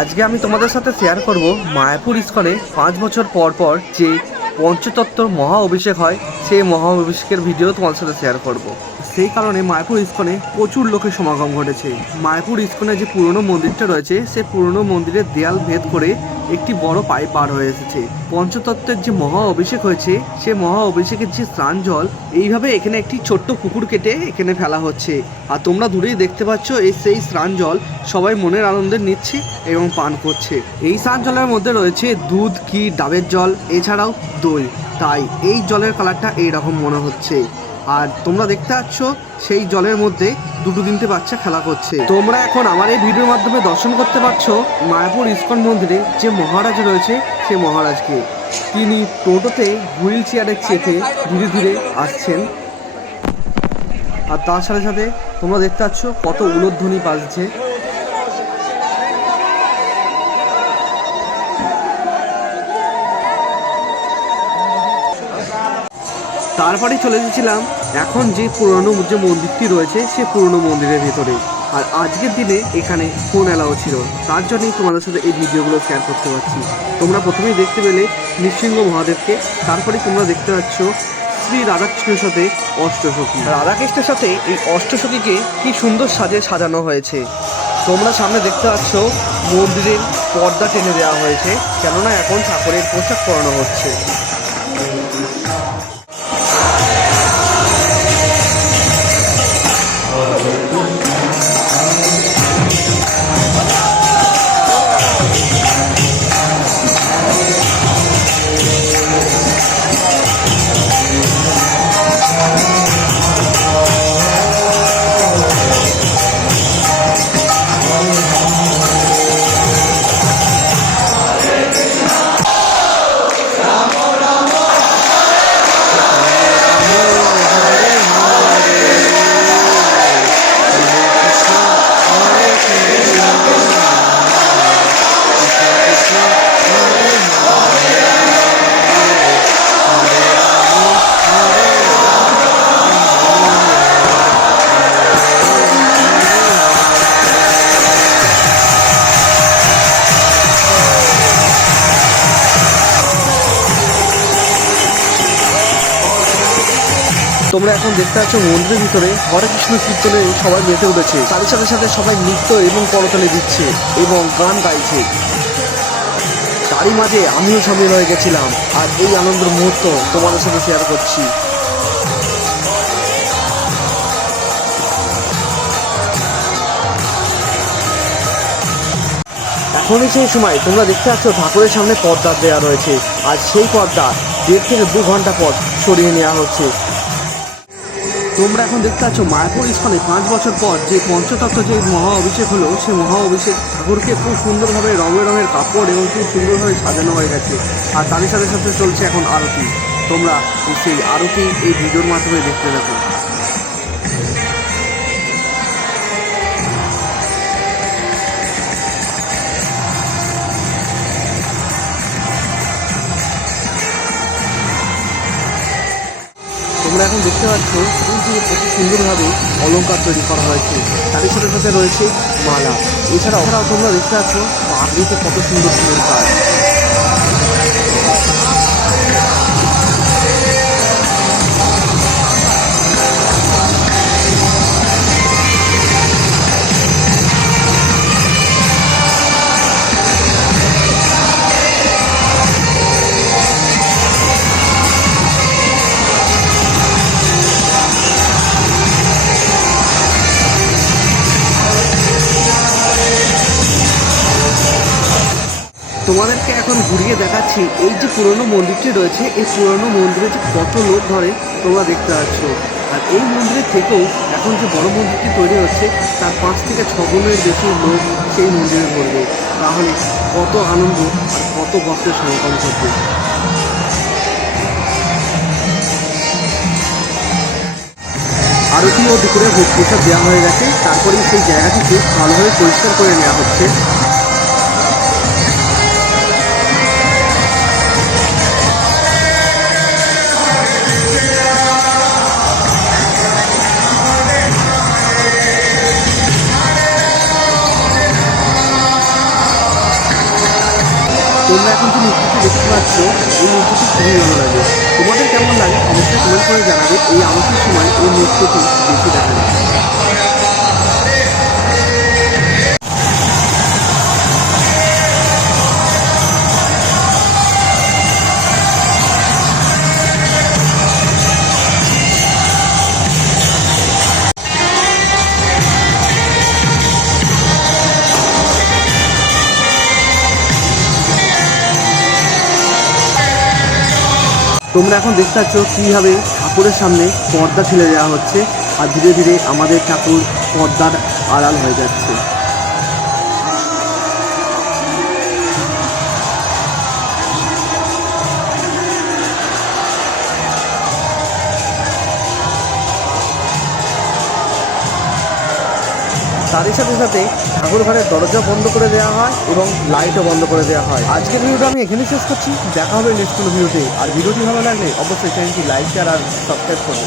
আজকে আমি তোমাদের সাথে শেয়ার করব মায়াপুর ইস্কনে 5 বছর পর পর যে পঞ্চতত্ত্ব মহা অভিষেক হয় সেই মহা অভিষেকের ভিডিও তোমাদের সাথে শেয়ার করব। সেই কারণে মায়াপুর ইস্কনে প্রচুর লোকের সমাগম ঘটেছে। মায়াপুর ইস্কনে যে পুরনো মন্দিরটা রয়েছে সেই পুরনো মন্দিরের দেয়াল ভেদ করে একটি বড় পাইপ পার হয়ে এসেছে। পঞ্চতত্ত্বের যে মহা অভিষেক হয়েছে সে মহা অভিষেকের যে স্নান জল এইভাবে এখানে একটি ছোট্ট পুকুর কেটে এখানে ফেলা হচ্ছে। আর তোমরা দূরেই দেখতে পাচ্ছ এই সেই স্নান জল সবাই মনের আনন্দে নিচ্ছে এবং পান করছে। এই স্নান জলের মধ্যে রয়েছে দুধ, ঘি, ডাবের জল, এছাড়াও দই। তাই এই জলের কালারটা এইরকম মনে হচ্ছে। আর তোমরা দেখতে পাচ্ছ সেই জলের মধ্যে দুটো তিনটে বাচ্চা খেলা করছে। তোমরা এখন আমার এই ভিডিওর মাধ্যমে দর্শন করতে পারছো মায়াপুর ইস্কন মন্দিরে যে মহারাজ রয়েছে সে মহারাজকে। তিনি টোটোতে হুইল চেয়ারে চেপে ধীরে ধীরে আসছেন। আর তার সাথে সাথে তোমরা দেখতে পাচ্ছ কত উলুধ্বনি বাজছে। তারপরে চলে এসেছিলাম এখন যে পুরনো যে মন্দিরটি রয়েছে সে পুরনো মন্দিরের ভেতরে। আর আজকের দিনে এখানে ফোন অ্যালাউ ছিল, তার জন্যই তোমাদের সাথে এই ভিডিওগুলো শেয়ার করতে পারছি। তোমরা প্রথমেই দেখতে পেলে নৃসিংহ মহাদেবকে, তারপরে তোমরা দেখতে পাচ্ছ শ্রী রাধাকৃষ্ণের সাথে অষ্টসখী। রাধাকৃষ্ণের সাথে এই অষ্টসখীকে কি সুন্দর সাজে সাজানো হয়েছে। তোমরা সামনে দেখতে পাচ্ছ মন্দিরের পর্দা টেনে দেওয়া হয়েছে, কেননা এখন ঠাকুরের পোশাক পরানো হচ্ছে। তোমরা এখন দেখতে পাচ্ছ মন্দিরের ভিতরে হরে কৃষ্ণ কীর্তনে সবাই মেতে উঠেছে। তার সাথে সাথে সবাই নৃত্য এবং করতালি দিচ্ছে এবং গান গাইছে। তারই মাঝে আমিও সামিল হয়ে গেছিলাম আর এই আনন্দের মুহূর্ত তোমাদের সাথে শেয়ার করছি। এখনই সেই সময় তোমরা দেখতে পাচ্ছ ঠাকুরের সামনে পর্দা দেওয়া রয়েছে, আর সেই পর্দা 1.5 থেকে 2 ঘন্টা পর সরিয়ে নেওয়া হচ্ছে। তোমরা এখন দেখতে পাচ্ছ মায়াপুর ইস্কনে 5 বছর পর যে পঞ্চতত্ত্ব যে মহা অভিষেক হলো সে মহা অভিষেক ঠাকুরকে খুব সুন্দরভাবে রঙের রঙের কাপড় এবং খুব সুন্দরভাবে সাজানো হয়ে গেছে। আর তারই সাথে সাথে চলছে এখন আরতি। তোমরা সেই আরতি এই ভিডিওর মাধ্যমে দেখতে থাকো। তোমরা এখন দেখতে পাচ্ছ ফুল দিয়ে কত সুন্দরভাবে অলঙ্কার তৈরি করা হয়েছে। তাদের সাথে সাথে রয়েছে মালা। এছাড়াও তোমরা দেখতে পাচ্ছ পাগড়িতে কত সুন্দর সুন্দর কাজ। তোমাদেরকে এখন ঘুরিয়ে দেখাচ্ছি এই যে পুরনো মন্দিরটি রয়েছে, এই পুরনো মন্দিরে যে কত লোক ধরে তোমরা দেখতে পাচ্ছ। আর এই মন্দিরের থেকেও এখন যে বড় মন্দিরটি তৈরি হচ্ছে তার 5 থেকে 6 গুণের বেশি লোক সেই মন্দিরে পড়বে। তাহলে কত আনন্দ আর কত ভক্তের সমাগম করবে। আরতি ও দুপুরে ভোগ প্রসাদ দেওয়া হয়ে গেছে, তারপরেই সেই জায়গাটিকে ভালোভাবে পরিষ্কার করে নেওয়া হচ্ছে। তোমরা এখন যে মূর্তিটি দেখতে পাচ্ছ এই মূর্তিটি খুবই ভালো লাগে। তোমাদের কেমন লাগে অবশ্যই কমেন্ট করে জানাবে। এই আরতির সময় এই মূর্তিটি বেশি দেখা যায়। তোমরা এখন দেখতে পাচ্ছ কীভাবে ঠাকুরের সামনে পর্দা ঠেলে দেওয়া হচ্ছে আর ধীরে ধীরে আমাদের ঠাকুর পর্দার আড়াল হয়ে যাচ্ছে। তারই সাথে সাথে ঠাকুর ঘরের দরজা বন্ধ করে দেওয়া হয় এবং লাইটও বন্ধ করে দেওয়া হয়। আজকের ভিডিওটা আমি এখানেই শেষ করছি। দেখা হবে নেক্সট কোনো ভিডিওতে। আর ভিডিওটি ভালো লাগলে অবশ্যই চ্যানেলটি লাইক শেয়ার আর সাবস্ক্রাইব করবে।